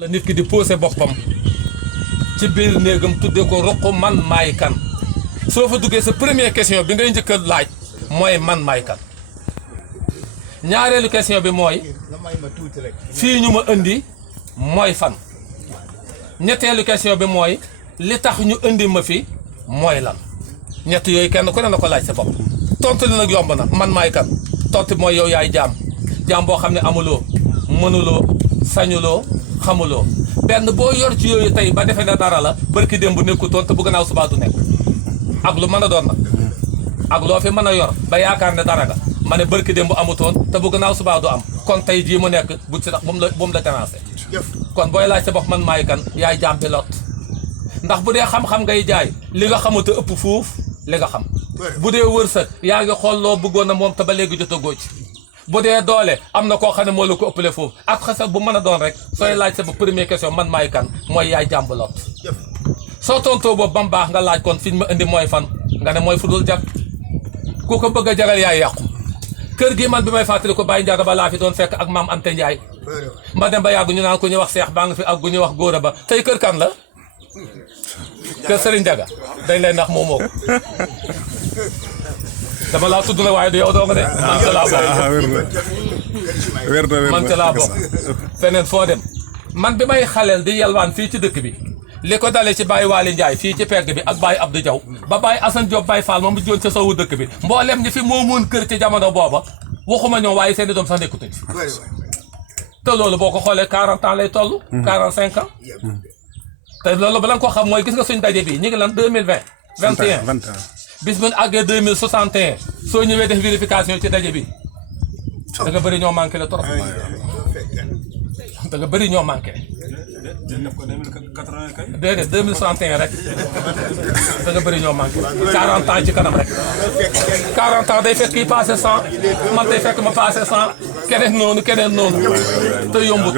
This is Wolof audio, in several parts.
la nit ki di posé boppam ci biir néegam tudde ko roq man maay kan soo fa duggee sa première question bi ngay njëkk a laaj mooy man maay kan ñaareelu question bi mooy fii ñu ma indi mooy fan ñetteelu question bi mooy li tax ñu indi ma fi mooy lan ñett yooyu kenn ku ne na ko laaj sa bopp tontu li nag yomb na man maay kan tontu mooy yow yaay jaam boo xam ne amuloo mënuloo sañuloo xamuloo benn boo yor ci yooyu tey ba defee ne dara la barki démb nekkutoon te bu gannaaw subaa du nekk ak lu mën a doon nag ak loo fi mën a yor ba yaakaar ne dara nga ma ne barki démb amutoon te bu gannaaw subaa du am kon tey jii mu nekk bu ci tax bu mu la déranger kon booy laaj sa bopp man maay kan yaay jaam bi lot ndax bu dee xam-xam ngay jaay li nga xamante ëpp fuuf li nga xam bu dee wërsëg yaa ngi xool loo bëggoon na moom te ba léegi jotagoo ci bu dee doole am na koo xam ne moo la ko ëppale foofu ak xasal bu mën a doon rek sooy laaj sa ba première question man maay kan mooy yaay jàmb lot soo tontoo boobu ba mu baax nga laaj kon fi ñu ma indi mooy fan nga ne mooy fu dul jag ku ko bëgg a jagal yaay yàqu kër gi man bi may fàttali ko Baye Ndiaga ba laa fi doon fekk ak maam Anta Ndiaye ma dem ba yàgg ñu naan ku ñuy wax Seex baa nga fi ak gu ñuy wax Góora ba tey kër kan la kër Serigne Ndiaga dañ lay nax moomoo ko dama laa tudd na waaye du yow doo nga de man ca laa bokk man ca laa bokk feneen foo dem man bi may xaleel di yalwaan fii ci dëkk bi li ko dalee ci Baye Waly Ndiaye fii ci pegg bi ak Baye Abdou Diaw ba Baye Assane Diop Baye Fall moom mu joon ca sowu dëkk bi mboolem ñi fi moomoon kër ci jamono booba waxuma ñoom waaye seen i doom sax nekkutuñ te loolu boo ko xoolee 40 ans lay toll 45 ans te loolu bala nga ko xam mooy gis nga suñ daje bi ñu ngi lan 2020 21 bis bu ñu àggee 2061 soo ñëwee def vérification ci daje bi da nga bëri ñoo manqué le trop da nga bëri ñoo manqué déedéet 2061 rek da nga bëri ñoo manqué 40 ans ci kanam rek 40 ans day fekk kii passé 100 man day fekk ma passé 100 keneen noonu te yombut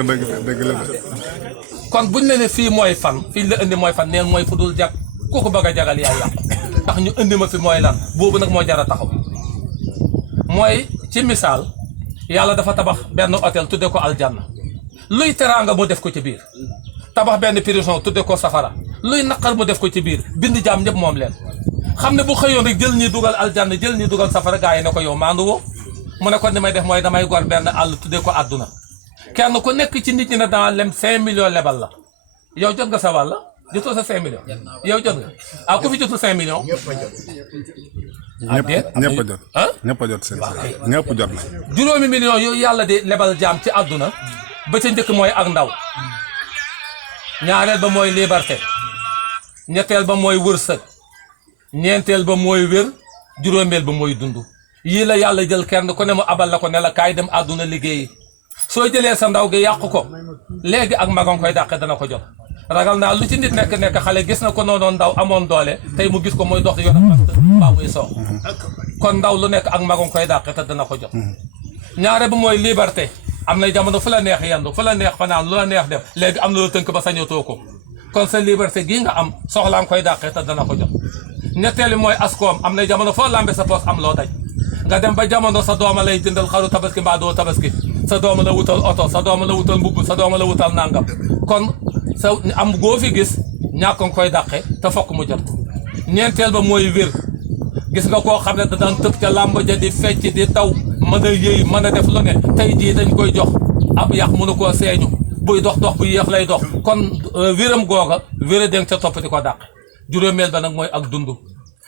kon buñ ne fii mooy fan fii la indi mooy fan neen mooy fu dul jag ku ko bëgg a jagal yaay yàqu ndax ñu indi ma fi mooy lan boobu nag moo jar a taxaw mooy ci misaal yàlla dafa tabax benn hôtel tudde ko aljanna luy teraanga mu def ko ci biir tabax benn prison tudde ko safara luy naqar mu def ko ci biir bind jaam ñëpp moom leen xam ne bu xëyoon rek jël ñi dugal aljanna jël ñi dugal safara gaa yi ne ko yow maandu woo mu ne kon ni may def mooy damay gor benn àll tudde ko àdduna kenn ku nekk ci nit ñi ne dama lem 5 millions lebal la yow jot nga sa wàll jotoo sa 5 millions yow jot nga ah ku fi jotul 5 millions. ñëpp a jot ah ñëpp a jot seen ñëpp jot na. juróomi millions yooyu yàlla di lebal jaam ci àdduna ba ca njëkk mooy ak ndaw ñaareel ba mooy liberté ñetteel ba mooy wërsëg ñeenteel ba mooy wér juróomeel ba mooy dund yii la yàlla jël kenn ku ne mu abal la ko ne la kaay dem àdduna liggéeyi soo jëlee sa ndaw gi yàq ko léegi ak magam koy dàqe dana ko jot ragal naa lu ci nit nekk xale gis na ko noonoon ndaw amoon doole tey mu gis ko mooy dox di yor baa muy soox kon ndaw lu nekk ak magam koy dàqe te dana ko jot ñaare ba mooy liberté am na jamono fu la neex yendu fu la neex fanaan lu la neex def léegi am na lu tënk ba sañotoo ko kon sa liberté gii nga am soxlaam koy dàqe te dana ko jot ñetteelu mooy askoom am na jamono foo lambe sa poos am loo daj nga dem ba jamono sa dooma lay jëndal xaru tabaski mbaa doo tabaski sa dooma la wutal oto sa dooma la wutal mbubb sa dooma la wutal nangam kon sa am goo fi gis ñàkk nga koy dàqe te fokk mu jot ko ñeenteel ba mooy wér gis nga koo xam ne da daan tëb ca làmb ja di fecc di daw mën a yëy mën a def lu ne tey jii dañ koy jox ab yàq mënu koo seeñu buy dox bu yéex lay dox kon wéram googa wéra dénk ca topp di ko dàq juróomeel ba nag mooy ak dund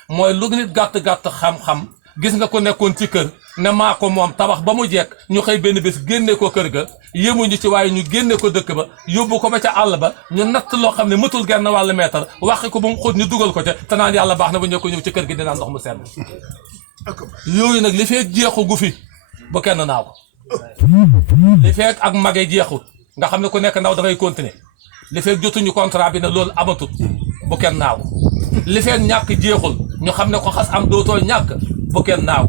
mooy lu nit gàtt-gàtt xam-xam gis nga ko nekkoon ci kër ne maa ko moom tabax ba mu jekk ñu xëy benn bés génne ko kër ga yémuñu ci waaye ñu génne ko dëkk ba yóbbu ko ba ca àll ba ñu natt loo xam ne mëtul genn wàllu meetar waxi ko ba mu xóot ñu dugal ko ca te naan yàlla baax na ba ñëw ko ñëw ci kër gi dinaan ndox mu sedd yooyu nag li feek jeexu gu fi bu kenn naa ko li feek ak mage jeexut nga xam ne ku nekk ndaw da ngay continuer li feek jotuñu contrat bi ne loolu amatut bu kenn naaw li feek ñàkk jeexul ñu xam ne ko xas am dootoo ñàkk bu kenn naaw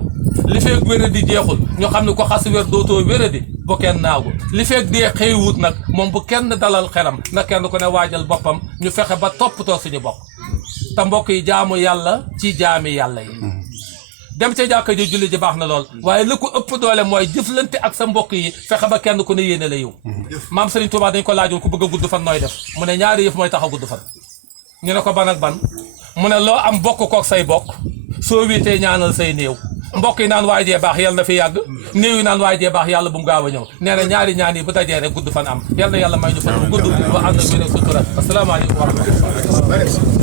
li feek wéradi jeexul ñu xam ne ko xas wér dootoo wéradi bu kenn naagu li feek dee xëywut nag moom bu kenn dalal xelam na kenn ku ne waajal boppam ñu fexe ba toppatoo suñu bopp te mbokk yi jaamu yàlla ci jaami yàlla yi dem ca jàkka ji julli ji baax na lool waaye li ko ëpp doole mooy jëflante ak sa mbokk yi fexe ba kenn ku ne yéene la yow maam Serigne Touba dañ ko laajoon ku bëgg a gudd fan nooy def mu ne ñaari yëf mooy tax a gudd fan ñu ne ko ban ak ban mu ne loo am bokk kook say bokk soo wéetee ñaanal say néew mbokk yi naan waay jee baax yàlla na fi yàgg néew yi naan waay jee baax yàlla bu mu gaaw a ñëw nee na ñaari ñaan yi bu dajee rek gudd fan am yàlla may ñu fan gudd wa ànd ak sutura asalaamaaleykum wa rahmatulah